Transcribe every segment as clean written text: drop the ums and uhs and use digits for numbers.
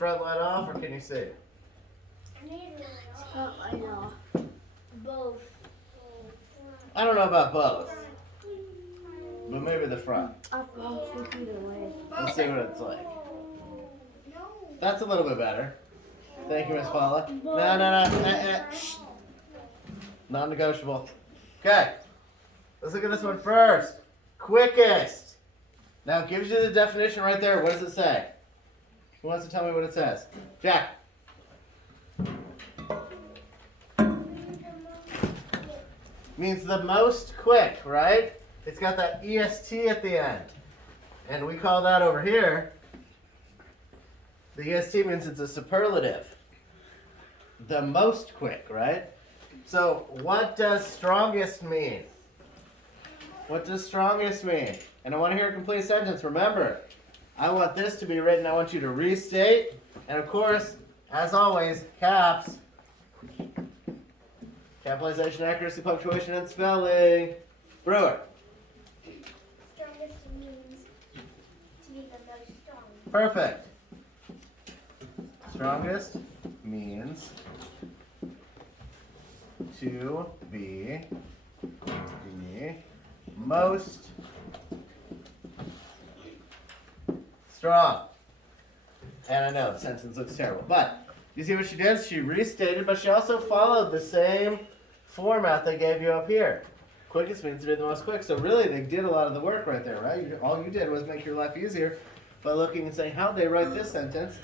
front light off, or can you see? Front light off. Both. I don't know about both, but maybe the front. I'll flip either way. Let's see what it's like. That's a little bit better. Thank you, Miss Paula. No. Shh. Non-negotiable. Okay. Let's look at this one first. Quickest. Now, it gives you the definition right there. What does it say? Who wants to tell me what it says? Jack. Means the most quick, right? It's got that EST at the end. And we call that over here, the EST means it's a superlative. The most quick, right? So what does strongest mean? What does strongest mean? And I want to hear a complete sentence. Remember, I want this to be written. I want you to restate. And of course, as always, caps. Capitalization, accuracy, punctuation, and spelling. Brewer. Strongest means to be the most strong. Perfect. Strongest means to be the most strong. And I know the sentence looks terrible, but you see what she did? She restated, but she also followed the same format they gave you up here. Quickest means to be the most quick. So really, they did a lot of the work right there, right? All you did was make your life easier by looking and saying, how'd they write this sentence?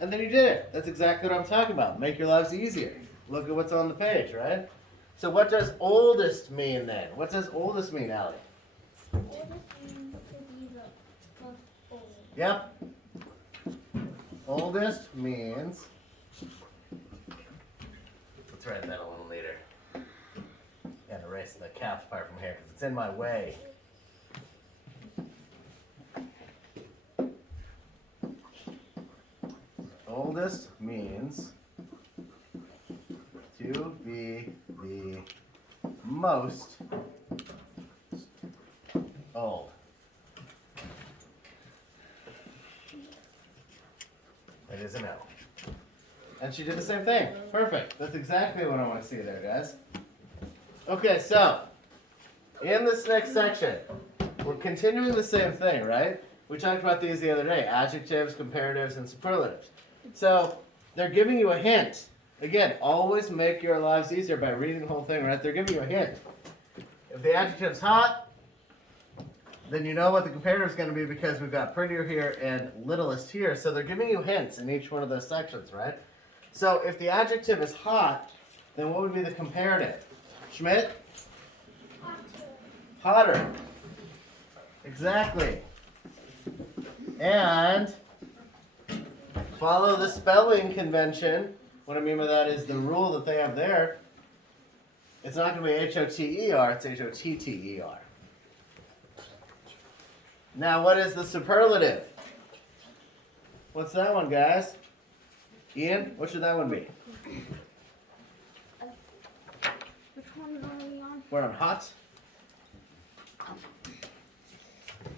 And then you did it. That's exactly what I'm talking about. Make your lives easier. Look at what's on the page, right? So what does oldest mean then? What does oldest mean, Allie? Oldest means to be the most old. Yep. Oldest means, let's write that a little later. And erase the caps part from here because it's in my way. Oldest means to be the most old. It is a no. And she did the same thing. Perfect. That's exactly what I want to see there, guys. Okay, so in this next section, we're continuing the same thing, right? We talked about these the other day, adjectives, comparatives, and superlatives. So they're giving you a hint. Again, always make your lives easier by reading the whole thing, right? They're giving you a hint. If the adjective's hot, then you know what the comparative is going to be because we've got prettier here and littlest here. So they're giving you hints in each one of those sections, right? So if the adjective is hot, then what would be the comparative? Schmidt? Hotter. Exactly. And follow the spelling convention. What I mean by that is the rule that they have there. It's not going to be H-O-T-E-R, it's H-O-T-T-E-R. Now, what is the superlative? What's that one, guys? Ian, what should that one be? Which one are we on? We're on hot.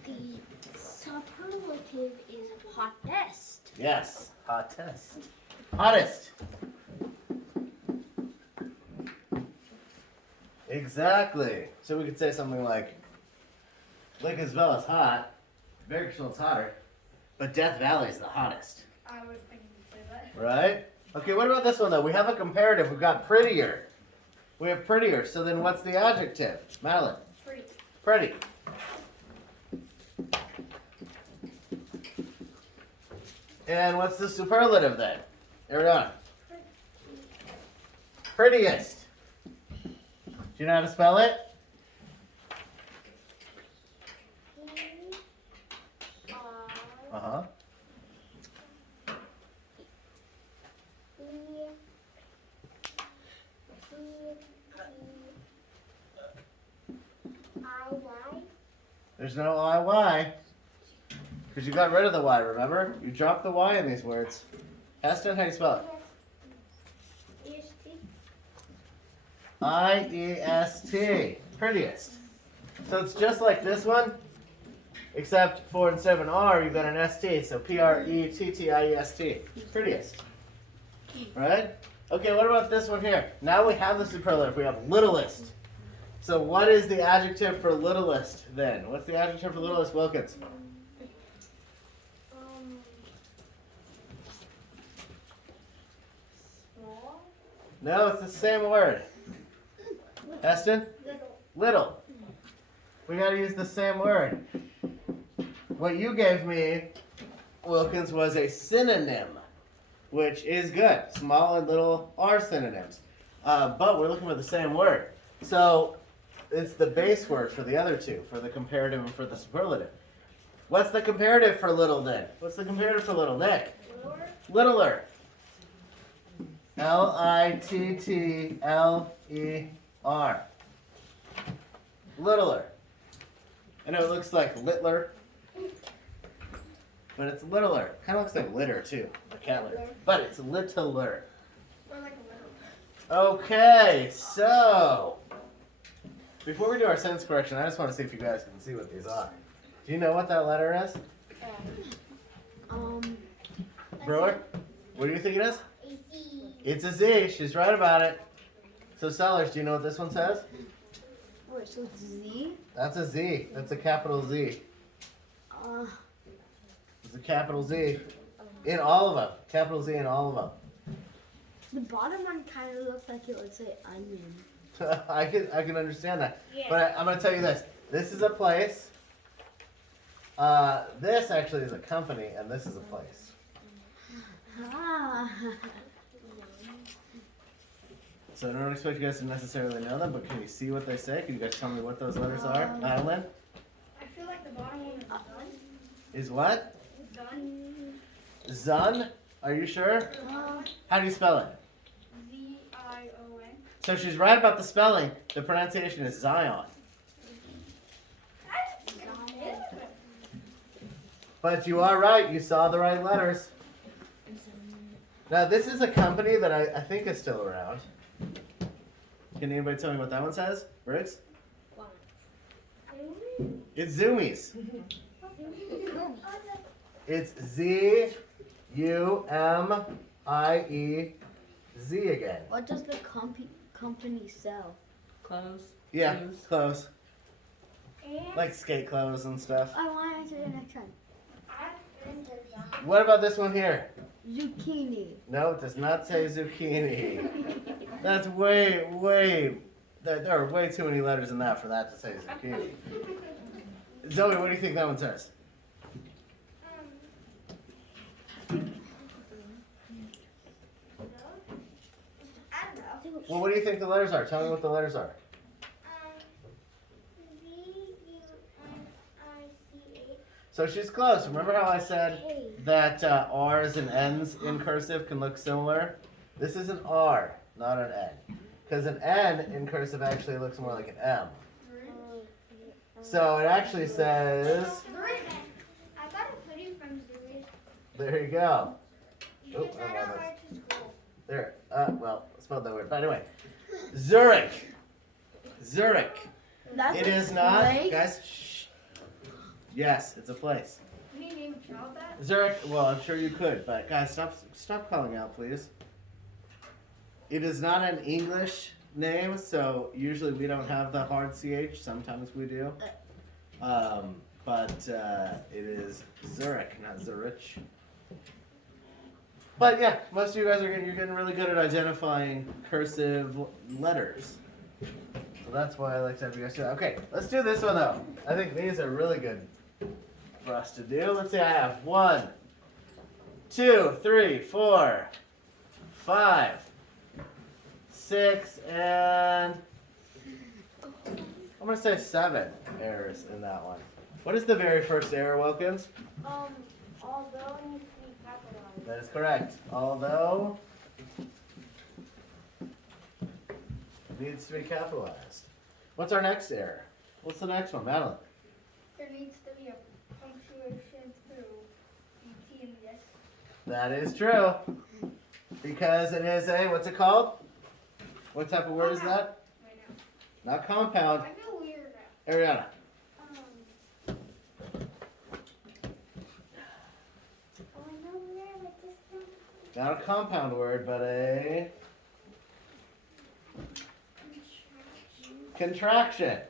The superlative is hottest. Yes, hottest. Hottest. Exactly. So we could say something like, Lincolnsville is hot, Bakersfield's hotter, but Death Valley is the hottest. I was thinking to say that. Right? Okay, what about this one though? We have a comparative. We've got prettier. We have prettier. So then what's the adjective? Madeline? Pretty. Pretty. And what's the superlative then? Ariana? Prettiest. Do you know how to spell it? Uh-huh. There's no IY. Because you got rid of the Y, remember? You dropped the Y in these words. Heston, how do you spell it? I-E-S-T. Prettiest. So it's just like this one, Except for instead of an R, you've got an ST, so Prettiest. Prettiest. Right? Okay, what about this one here? Now we have the superlative, we have littlest. So what is the adjective for littlest then? What's the adjective for littlest, Wilkins? Small. No, it's the same word. Eston? Little. We gotta use the same word. What you gave me, Wilkins, was a synonym, which is good. Small and little are synonyms. But we're looking for the same word. So it's the base word for the other two, for the comparative and for the superlative. What's the comparative for little then? What's the comparative for little, Nick? Littler. Littler. Littler. I know it looks like littler, but it's littler. Kind of looks like litter too, like cat litter. But it's littler. Or like a little. Okay, so before we do our sentence correction, I just want to see if you guys can see what these are. Do you know what that letter is? Brewer? What do you think it is? A Z. It's a Z. She's right about it. So Sellers, do you know what this one says? Wait, so it's Z? That's a Z. That's a capital Z. It's a capital Z. In all of them. Capital Z in all of them. The bottom one kind of looks like it would say onion. I can understand that. Yeah. But I'm going to tell you this. This is a place. This actually is a company, and this is a place. Ah. So I don't expect you guys to necessarily know them, but can you see what they say? Can you guys tell me what those letters are? Madeline? I feel like the bottom one is done. Is what? Done. Zun? Are you sure? How do you spell it? Z-I-O-N. So she's right about the spelling. The pronunciation is Zion. But you are right. You saw the right letters. Now, this is a company that I think is still around. Can anybody tell me what that one says? Briggs? It's Zoomies. It's Z-U-M-I-E-Z again. What does the company sell? Clothes. Yeah, Shoes. clothes. And Like skate clothes and stuff. I want to answer the next one. I've been to Zion. What about this one here? Zucchini. No, it does not say zucchini. That's there are way too many letters in that for that to say zucchini. Zoe, what do you think that one says? I don't know. Well, what do you think the letters are? Tell me what the letters are. Z-U-N-I-C-H. So she's close. Remember how I said Hey. that R's and N's in cursive can look similar? This is an R, not an N. Because an N in cursive actually looks more like an M. So it actually says, I got a hoodie from Zurich. there you go. You Oh, just I had love to this. wear it to school. There. Well, spelled that weird. But anyway, Zurich. Zurich. That's It a is not, place? guys. Shh. Yes, it's a place. Can you name a child that? Zurich. Well, I'm sure you could, but guys, stop calling out, please. It is not an English name, so usually we don't have the hard ch. Sometimes we do. But it is Zurich, not Zurich. But yeah, most of you guys you're getting really good at identifying cursive letters. So that's why I like to have you guys do that. Okay, let's do this one though. I think these are really good for us to do. Let's see, I have 1, 2, 3, 4, 5, 6, and I'm gonna say 7 errors in that one. What is the very first error, Wilkins? Although needs to be capitalized. That is correct. Although needs to be capitalized. What's our next error? What's the next one, Madeline? There needs to be a punctuation through BT and the S. That is true. Because it is a, what's it called? What type of word is that? Right now. Not compound. I feel weird now. Ariana. Not a compound word, but a contraction.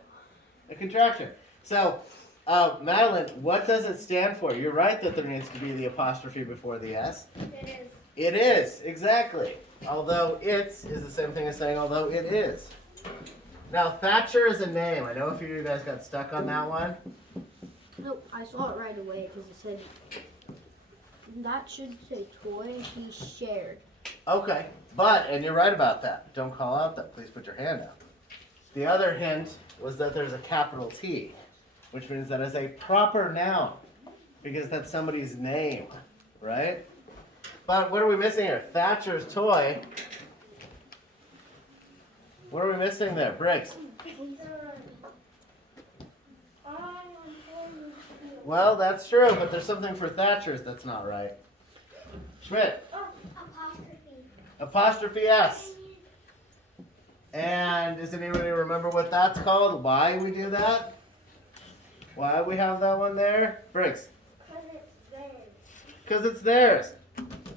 A contraction. So, Madeline, what does it stand for? You're right that there needs to be the apostrophe before the S. It is. It is, exactly. Although it's is the same thing as saying although it is. Now, Thatcher is a name. I know a few of you guys got stuck on that one. No, I saw it right away because it said that should say toy he shared. Okay, and you're right about that. Don't call out that. Please put your hand up. The other hint was that there's a capital T, which means that is a proper noun because that's somebody's name, right? But what are we missing here? Thatcher's toy. What are we missing there? Briggs. Well, that's true, but there's something for Thatcher's that's not right. Schmidt. Apostrophe S. And does anybody remember what that's called? Why we do that? Why we have that one there? Briggs. Because it's theirs.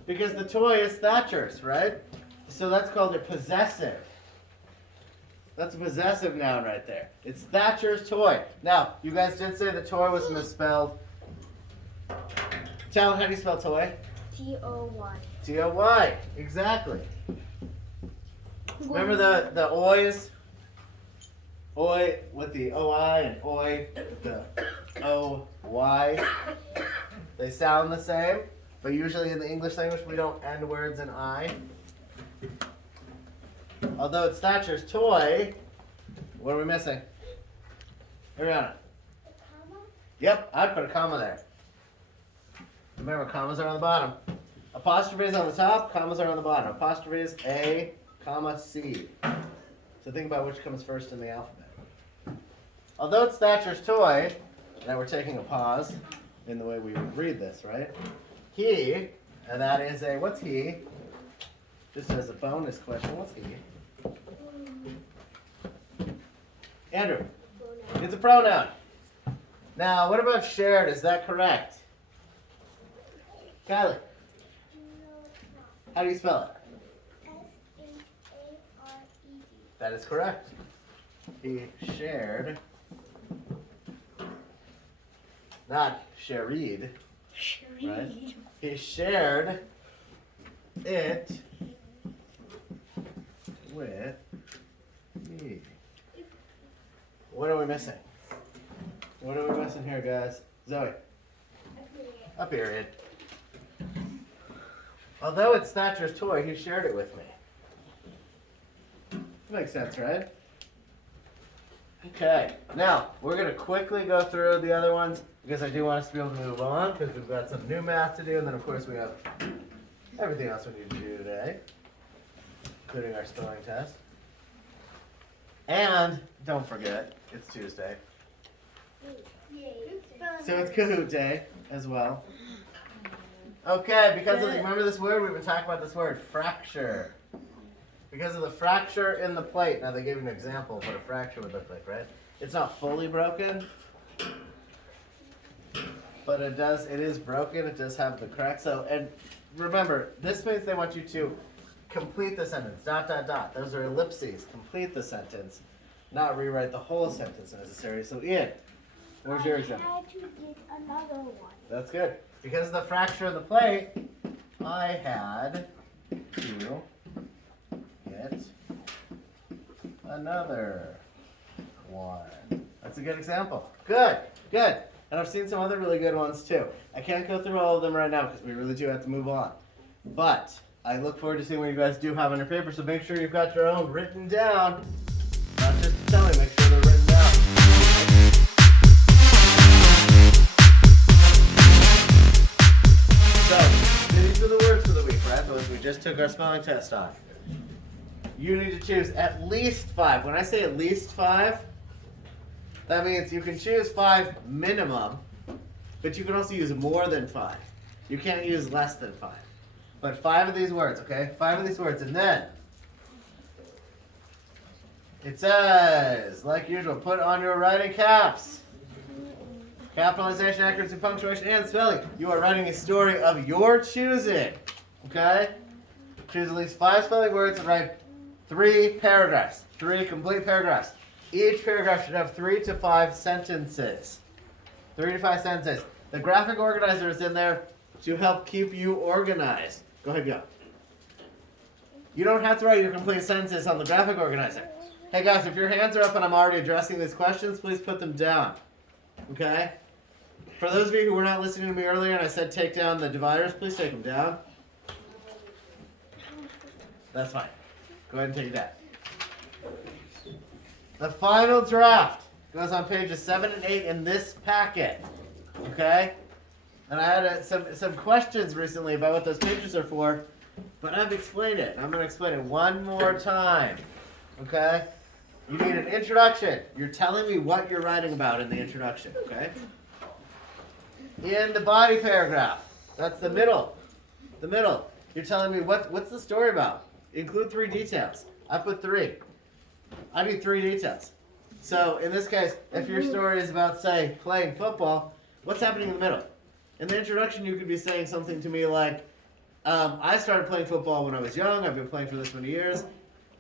Because the toy is Thatcher's, right? So that's called a possessive. That's a possessive noun right there. It's Thatcher's toy. Now, you guys did say the toy was misspelled. Talon, how do you spell toy? T-O-Y. T-O-Y. Exactly. Remember the oys? Oi with the O-I and oi with the O-Y. They sound the same, but usually in the English language we don't end words in I. Although it's Thatcher's toy, what are we missing? Ariana. Yep, I'd put a comma there. Remember, commas are on the bottom. Apostrophe is on the top, commas are on the bottom. Apostrophe is A, comma, C. So think about which comes first in the alphabet. Although it's Thatcher's toy, now we're taking a pause in the way we read this, right? He, and that is a, what's he? Just as a bonus question, what's he? Andrew, it's a pronoun. Now, what about shared? Is that correct? Kylie, how do you spell it? S-H-A-R-E-D. That is correct. He shared, not shared, right? He shared it with me. What are we missing? What are we missing here, guys? Zoe. A period. Although it's Thatcher's toy, he shared it with me. Makes sense, right? Okay, now we're going to quickly go through the other ones because I do want us to be able to move on because we've got some new math to do, and then of course we have everything else we need to do today, including our spelling test. And don't forget, it's Tuesday. So it's Kahoot Day as well. Okay, because of remember this word? We've been talking about this word, fracture. Because of the fracture in the plate. Now they gave you an example of what a fracture would look like, right? It's not fully broken, but it is broken. It does have the crack. So, and remember, this means they want you to complete the sentence, ... Those are ellipses. Complete the sentence, not rewrite the whole sentence necessarily. So Ian, what was your example? I had to get another one. That's good. Because of the fracture in the plate, I had to get another one. That's a good example. Good, good. And I've seen some other really good ones too. I can't go through all of them right now because we really do have to move on. But I look forward to seeing what you guys do have on your paper, so make sure you've got your own written down. Not just tell me, make sure they're written down. So, these are the words for the week, right? Those we just took our spelling test on. You need to choose at least 5. When I say at least 5, that means you can choose 5 minimum, but you can also use more than 5. You can't use less than 5. But 5 of these words, okay? 5 of these words, and then it says, like usual, put on your writing caps. Capitalization, accuracy, punctuation, and spelling. You are writing a story of your choosing, okay? choose at least 5 spelling words and write 3 paragraphs. 3 complete paragraphs. Each paragraph should have 3 to 5 sentences. 3 to 5 sentences. The graphic organizer is in there to help keep you organized. Go ahead, go. You don't have to write your complete sentences on the graphic organizer. Hey guys, if your hands are up and I'm already addressing these questions, please put them down. Okay? For those of you who were not listening to me earlier and I said take down the dividers, please take them down. That's fine. Go ahead and take it down. The final draft goes on pages 7 and 8 in this packet. Okay? And I had some questions recently about what those pages are for, but I've explained it. I'm going to explain it one more time. Okay? You need an introduction. You're telling me what you're writing about in the introduction. Okay? In the body paragraph, that's the middle. The middle. You're telling me what's the story about. Include 3 details. I put 3. I need 3 details. So in this case, if your story is about, say, playing football, what's happening in the middle? In the introduction, you could be saying something to me like, I started playing football when I was young. I've been playing for this many years.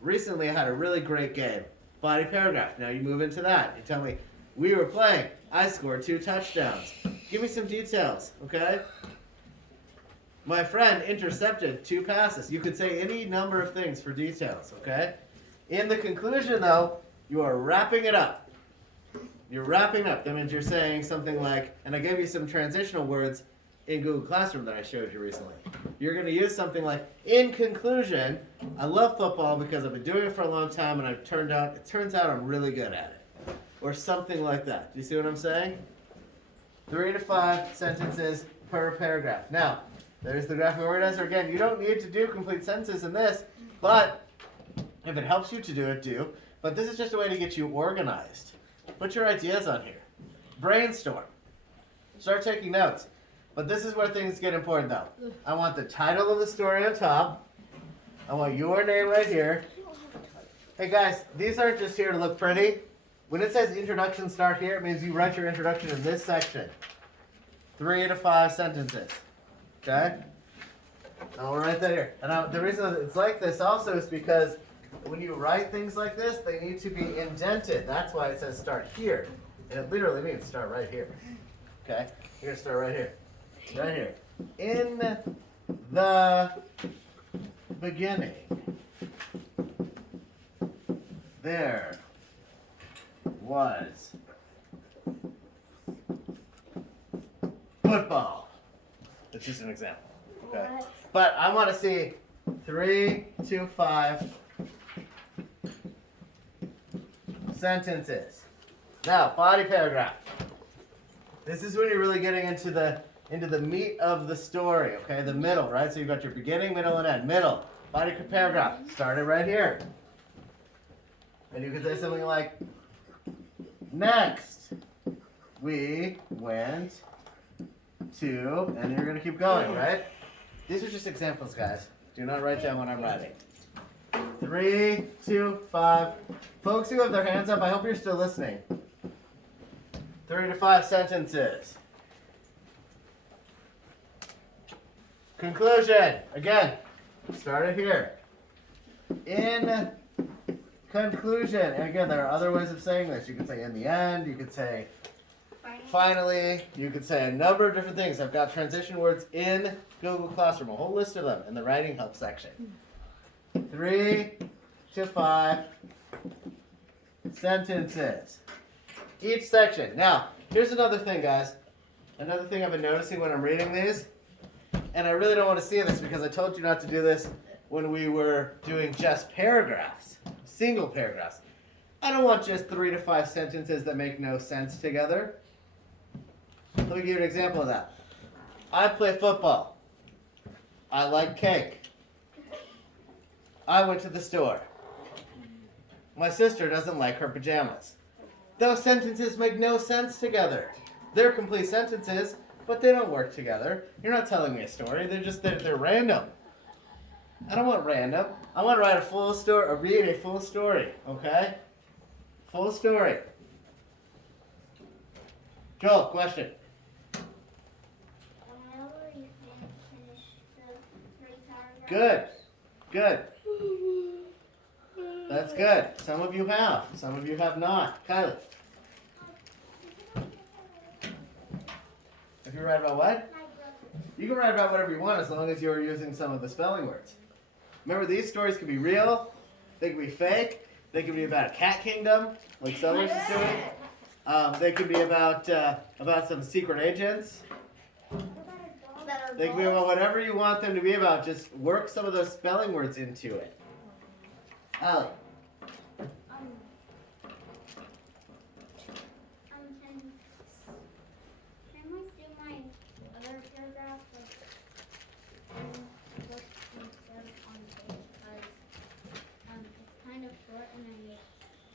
Recently, I had a really great game. Body paragraph. Now you move into that. You tell me, we were playing. I scored 2 touchdowns. Give me some details, okay? My friend intercepted 2 passes. You could say any number of things for details, okay? In the conclusion, though, you are wrapping it up. You're wrapping up. That means you're saying something like, and I gave you some transitional words in Google Classroom that I showed you recently. You're going to use something like, in conclusion, I love football because I've been doing it for a long time and it turns out I'm really good at it. Or something like that. Do you see what I'm saying? 3 to 5 sentences per paragraph. Now, there's the graphic organizer. Again, you don't need to do complete sentences in this, but if it helps you to do it, do. But this is just a way to get you organized. Put your ideas on here. Brainstorm. Start taking notes. But this is where things get important, though. I want the title of the story on top. I want your name right here. Hey, guys, these aren't just here to look pretty. When it says introduction start here, it means you write your introduction in this section. 3 to 5 sentences. Okay? I'll write that here. And the reason it's like this also is because when you write things like this, they need to be indented. That's why it says start here. And it literally means start right here. Okay? You're going to start right here. Right here. In the beginning, there was football. That's just an example. Okay? What? But I want to see 3 to 5 sentences. Now, body paragraph. This is when you're really getting into the meat of the story, okay? The middle, right? So you've got your beginning, middle, and end. Middle, body paragraph. Started right here. And you could say something like, next, we went to, and you're going to keep going, right? These are just examples, guys. Do not write down what I'm writing. 3 to 5. Folks who have their hands up, I hope you're still listening. 3 to 5 sentences. Conclusion. Again, start it here. In conclusion. And again, there are other ways of saying this. You could say in the end. You could say finally. You could say a number of different things. I've got transition words in Google Classroom. A whole list of them in the writing help section. 3 to 5 sentences. Each section. Now, here's another thing, guys. Another thing I've been noticing when I'm reading these. And I really don't want to see this because I told you not to do this when we were doing just paragraphs, single paragraphs. I don't want just 3 to 5 sentences that make no sense together. Let me give you an example of that. I play football. I like cake. I went to the store. My sister doesn't like her pajamas. Those sentences make no sense together. They're complete sentences, but they don't work together. You're not telling me a story. They're random. I don't want random. I want to write a full story or read a full story. Okay? Full story. Joel, question. I already finished the 3 paragraphs. Good. Good. That's good. Some of you have. Some of you have not. Kylie. If you write about what? You can write about whatever you want as long as you're using some of the spelling words. Remember, these stories can be real. They can be fake. They can be about a cat kingdom, like Sellers is doing. They could be about some secret agents. They can be about whatever you want them to be about. Just work some of those spelling words into it. Allie. Can we do my other paragraph look instead on page because it's kind of short and I need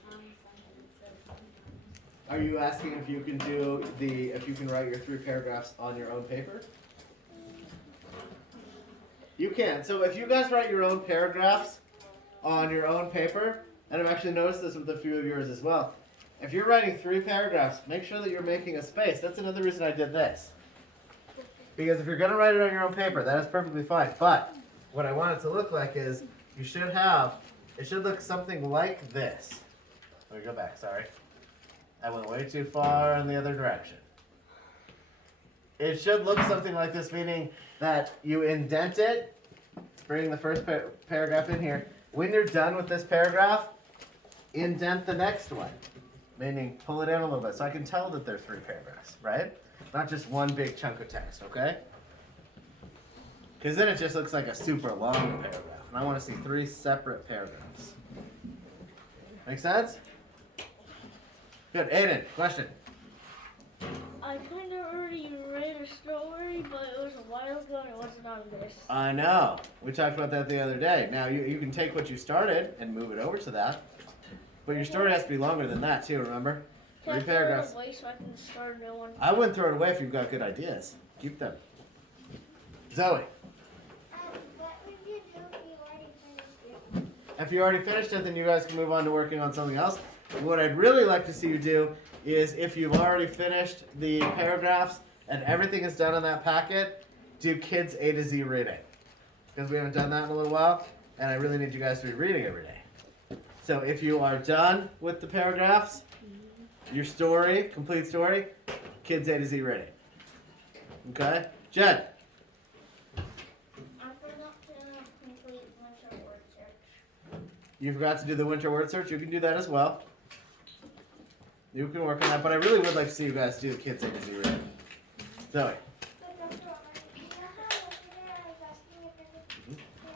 sentences sometimes. Are you asking if you can write your 3 paragraphs on your own paper? You can. So if you guys write your own paragraphs on your own paper, and I've actually noticed this with a few of yours as well. If you're writing 3 paragraphs, make sure that you're making a space. That's another reason I did this. Because if you're going to write it on your own paper, that is perfectly fine. But what I want it to look like is it should look something like this. Let me go back, sorry. I went way too far in the other direction. It should look something like this, meaning that you indent it, bring the first paragraph in here. When you're done with this paragraph, indent the next one, meaning pull it in a little bit so I can tell that there's 3 paragraphs, right? Not just one big chunk of text, okay? Because then it just looks like a super long paragraph, and I want to see 3 separate paragraphs. Make sense? Good. Aiden, question. I kind of already read a story, but it was a while ago and it wasn't on this. I know. We talked about that the other day. Now, you can take what you started and move it over to that. But your story has to be longer than that, too, remember? Can 3 I throw it paragraphs. away so I can start a new one? I wouldn't throw it away if you've got good ideas. Keep them. Zoe, What would you do if you already finished it? if you already finished it, then you guys can move on to working on something else. What I'd really like to see you do is if you've already finished the paragraphs and everything is done in that packet, do kids A to Z reading. Because we haven't done that in a little while, and I really need you guys to be reading every day. So if you are done with the paragraphs, your story, complete story, kids A to Z reading. Okay? Jen. I forgot to complete winter word search. You forgot to do the winter word search. You can do that as well. You can work on that, but I really would like to see you guys do the kids A to Z reading. Zoe.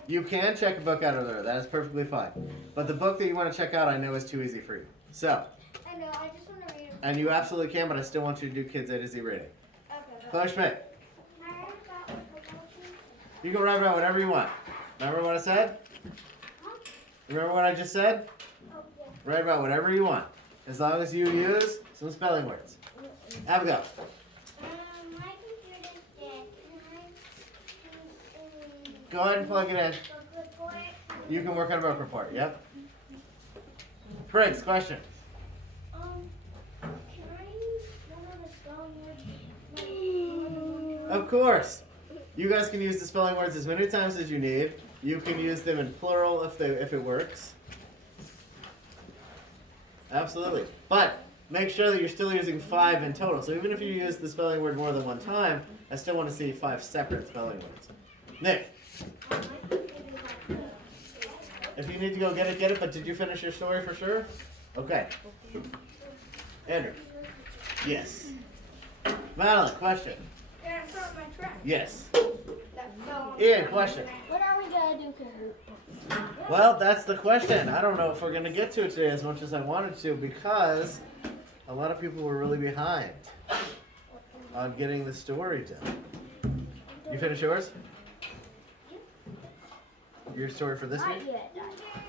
You can check a book out of there. That is perfectly fine. But the book that you want to check out, I know is too easy for you. So, I know, I just want to read it. and you absolutely can, but I still want you to do kids A to Z reading. Okay. Chloe Schmidt. Can I write about what the motion? You can write about whatever you want. Remember what I said? Remember what I just said? Oh, yeah. Write about whatever you want. As long as you use some spelling words. Abigail. My computer's dead. Can I Go ahead and plug it in. book report? You can work on a book report. Yep. Prince, question. Can I use one of the spelling words? Of course. You guys can use the spelling words as many times as you need. You can use them in plural if it works. Absolutely. But make sure that you're still using 5 in total. So even if you use the spelling word more than one time, I still want to see 5 separate spelling words. Nick, if you need to go get it, but did you finish your story for sure? Okay. Andrew. Yes. Madeline, question. Yeah, I start my track. Yes. Ian, question. What are we gonna do, Kahoot? Well, that's the question. I don't know if we're going to get to it today as much as I wanted to because a lot of people were really behind on getting the story done. You finished yours? Your story for this Not week? yet.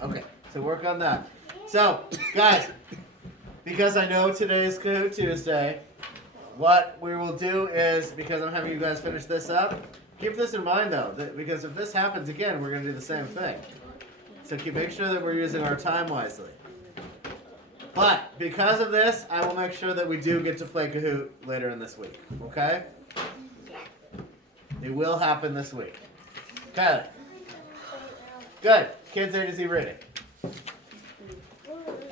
Okay, so work on that. So, guys, because I know today is Kahoot Tuesday, what we will do is, because I'm having you guys finish this up, keep this in mind though, because if this happens again, we're going to do the same thing. So make sure that we're using our time wisely. But because of this, I will make sure that we do get to play Kahoot later in this week. Okay? It will happen this week. Kylie. Good. Kids A to Z reading.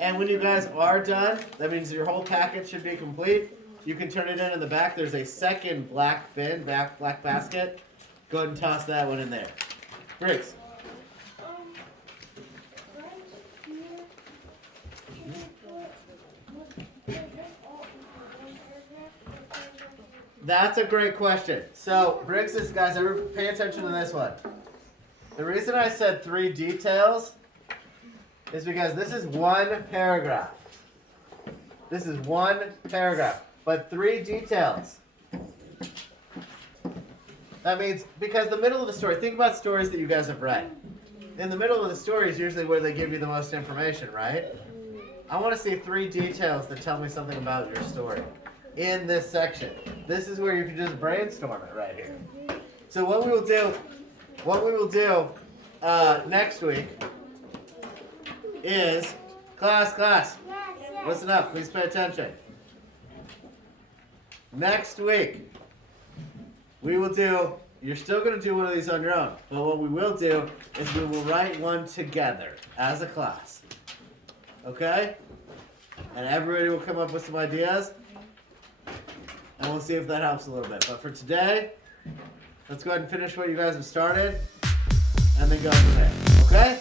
And when you guys are done, that means your whole packet should be complete. You can turn it in the back. There's a second black bin, black basket. Go ahead and toss that one in there. Briggs. Right here, should we put this all in one paragraph? That's a great question. So, Briggs is, guys, pay attention to this one. The reason I said 3 details is because this is one paragraph. This is one paragraph, but 3 details. That means, because the middle of the story, think about stories that you guys have read. In the middle of the story is usually where they give you the most information, right? I want to see 3 details that tell me something about your story in this section. This is where you can just brainstorm it right here. So what we will do next week is, class, listen up, please pay attention. Next week, we will do, you're still going to do one of these on your own, but what we will do is we will write one together as a class. Okay? And everybody will come up with some ideas, and we'll see if that helps a little bit. But for today, let's go ahead and finish what you guys have started, and then go from there. Okay?